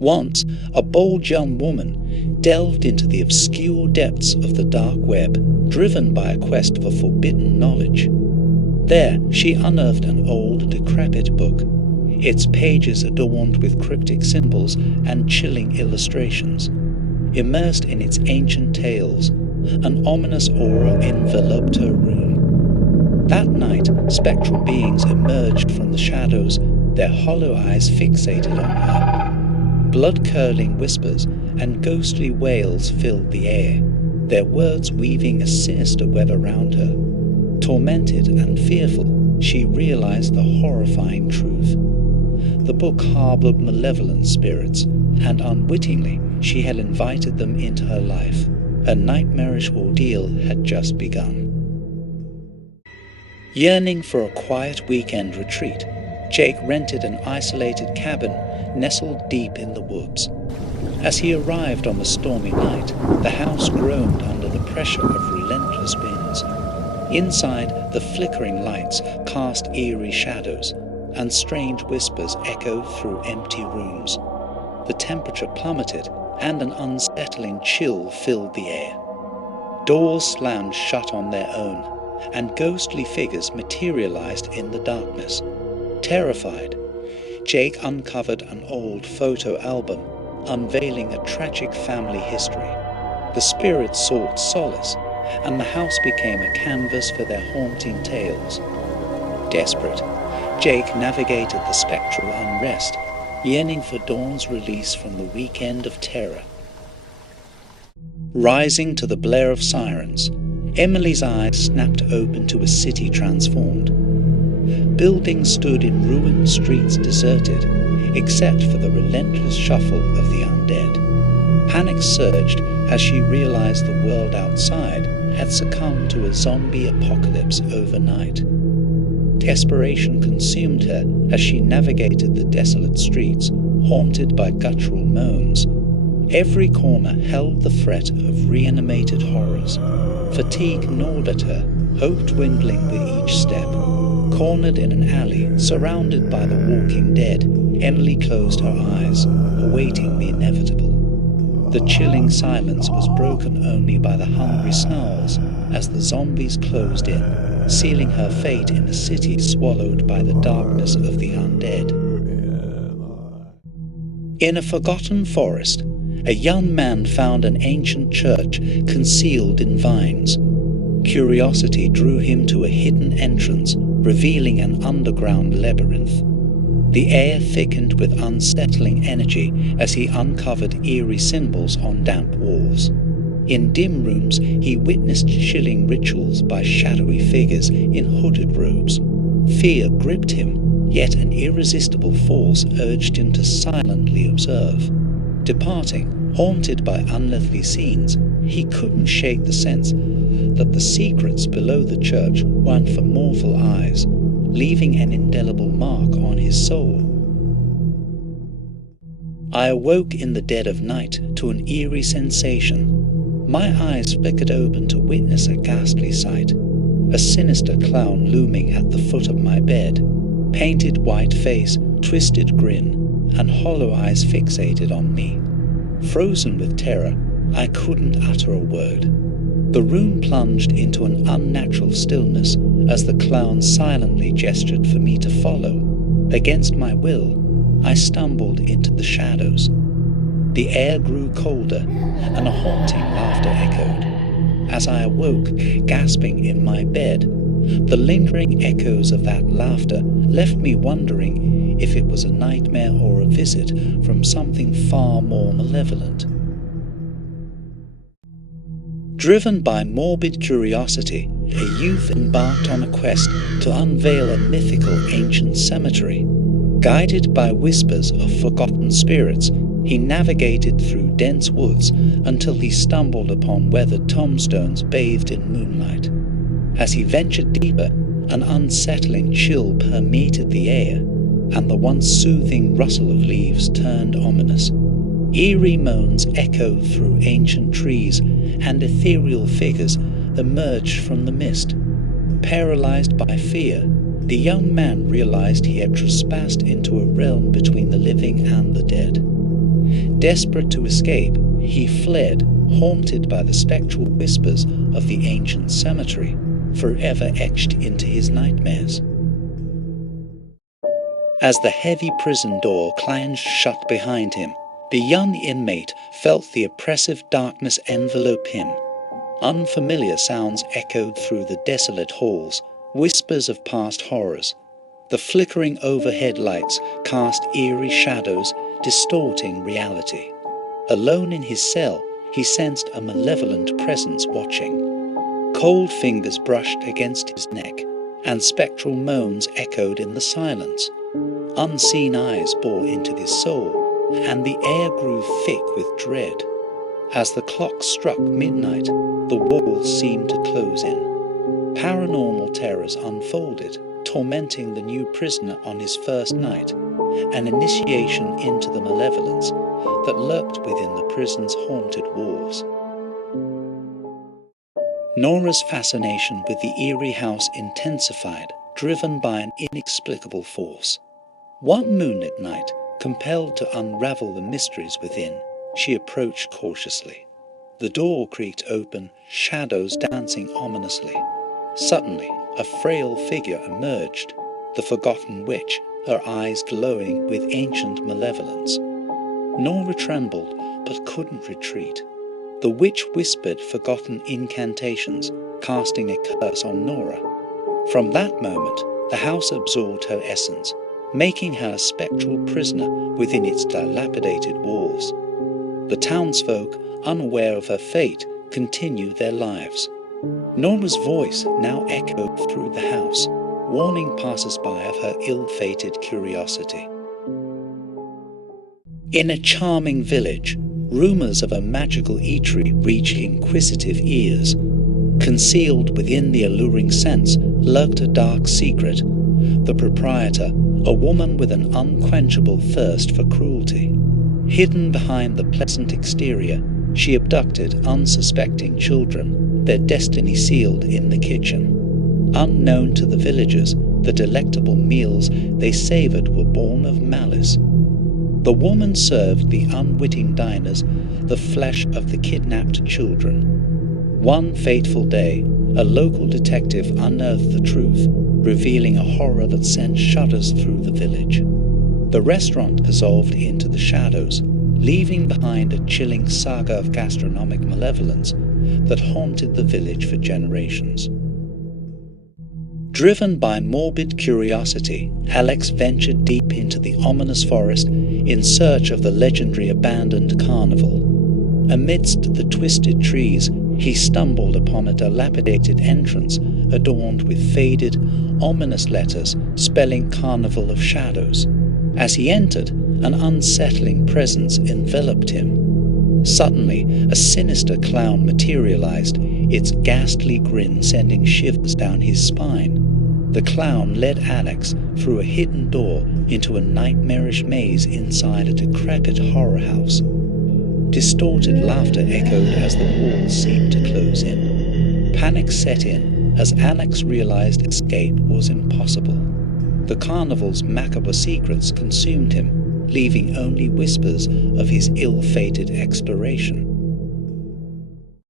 Once, a bold young woman delved into the obscure depths of the dark web, driven by a quest for forbidden knowledge. There, she unearthed an old, decrepit book, its pages adorned with cryptic symbols and chilling illustrations. Immersed in its ancient tales, an ominous aura enveloped her room. That night, spectral beings emerged from the shadows, their hollow eyes fixated on her. Blood-curdling whispers and ghostly wails filled the air, their words weaving a sinister web around her. Tormented and fearful, she realized the horrifying truth. The book harbored malevolent spirits, and unwittingly she had invited them into her life. Her nightmarish ordeal had just begun. Yearning for a quiet weekend retreat, Jake rented an isolated cabin nestled deep in the woods. As he arrived on the stormy night, the house groaned under the pressure of relentless winds. Inside, the flickering lights cast eerie shadows, and strange whispers echoed through empty rooms. The temperature plummeted, and an unsettling chill filled the air. Doors slammed shut on their own, and ghostly figures materialized in the darkness. Terrified, Jake uncovered an old photo album, unveiling a tragic family history. The spirits sought solace, and the house became a canvas for their haunting tales. Desperate, Jake navigated the spectral unrest, yearning for dawn's release from the weekend of terror. Rising to the blare of sirens, Emily's eyes snapped open to a city transformed. Buildings stood in ruined streets deserted, except for the relentless shuffle of the undead. Panic surged as she realized the world outside had succumbed to a zombie apocalypse overnight. Desperation consumed her as she navigated the desolate streets, haunted by guttural moans. Every corner held the threat of reanimated horrors. Fatigue gnawed at her, hope dwindling with each step. Cornered in an alley, surrounded by the walking dead, Emily closed her eyes, awaiting the inevitable. The chilling silence was broken only by the hungry snarls as the zombies closed in, sealing her fate in a city swallowed by the darkness of the undead. In a forgotten forest, a young man found an ancient church concealed in vines. Curiosity drew him to a hidden entrance, revealing an underground labyrinth. The air thickened with unsettling energy as he uncovered eerie symbols on damp walls. In dim rooms, he witnessed chilling rituals by shadowy figures in hooded robes. Fear gripped him, yet an irresistible force urged him to silently observe. Departing, haunted by unearthly scenes, he couldn't shake the sense that the secrets below the church weren't for mortal eyes, leaving an indelible mark on his soul. I awoke in the dead of night to an eerie sensation. My eyes flickered open to witness a ghastly sight. A sinister clown looming at the foot of my bed, painted white face, twisted grin, and hollow eyes fixated on me. Frozen with terror, I couldn't utter a word. The room plunged into an unnatural stillness as the clown silently gestured for me to follow. Against my will, I stumbled into the shadows. The air grew colder, and a haunting laughter echoed. As I awoke, gasping in my bed, the lingering echoes of that laughter left me wondering if it was a nightmare or a visit from something far more malevolent. Driven by morbid curiosity, a youth embarked on a quest to unveil a mythical ancient cemetery. Guided by whispers of forgotten spirits, he navigated through dense woods until he stumbled upon weathered tombstones bathed in moonlight. As he ventured deeper, an unsettling chill permeated the air, and the once soothing rustle of leaves turned ominous. Eerie moans echoed through ancient trees, and ethereal figures emerged from the mist. Paralyzed by fear, the young man realized he had trespassed into a realm between the living and the dead. Desperate to escape, he fled, haunted by the spectral whispers of the ancient cemetery, forever etched into his nightmares. As the heavy prison door clanged shut behind him, the young inmate felt the oppressive darkness envelope him. Unfamiliar sounds echoed through the desolate halls, whispers of past horrors. The flickering overhead lights cast eerie shadows, distorting reality. Alone in his cell, he sensed a malevolent presence watching. Cold fingers brushed against his neck, and spectral moans echoed in the silence. Unseen eyes bore into his soul, and the air grew thick with dread. As the clock struck midnight, the walls seemed to close in. Paranormal terrors unfolded, tormenting the new prisoner on his first night, an initiation into the malevolence that lurked within the prison's haunted walls. Nora's fascination with the eerie house intensified, driven by an inexplicable force. One moonlit night, compelled to unravel the mysteries within, she approached cautiously. The door creaked open, shadows dancing ominously. Suddenly, a frail figure emerged, the forgotten witch, her eyes glowing with ancient malevolence. Nora trembled, but couldn't retreat. The witch whispered forgotten incantations, casting a curse on Nora. From that moment, the house absorbed her essence, making her a spectral prisoner within its dilapidated walls. The townsfolk, unaware of her fate, continued their lives. Nora's voice now echoed through the house, warning passers-by of her ill-fated curiosity. In a charming village, rumors of a magical eatery reached inquisitive ears. Concealed within the alluring scents lurked a dark secret. The proprietor, a woman with an unquenchable thirst for cruelty. Hidden behind the pleasant exterior, she abducted unsuspecting children, their destiny sealed in the kitchen. Unknown to the villagers, the delectable meals they savored were born of malice. The woman served the unwitting diners the flesh of the kidnapped children. One fateful day, a local detective unearthed the truth, revealing a horror that sent shudders through the village. The restaurant dissolved into the shadows, leaving behind a chilling saga of gastronomic malevolence that haunted the village for generations. Driven by morbid curiosity, Alex ventured deep into the ominous forest in search of the legendary abandoned carnival. Amidst the twisted trees, he stumbled upon a dilapidated entrance adorned with faded, ominous letters spelling Carnival of Shadows. As he entered, an unsettling presence enveloped him. Suddenly, a sinister clown materialized, its ghastly grin sending shivers down his spine. The clown led Alex through a hidden door into a nightmarish maze inside a decrepit horror house. Distorted laughter echoed as the walls seemed to close in. Panic set in as Alex realized escape was impossible. The carnival's macabre secrets consumed him, leaving only whispers of his ill-fated exploration.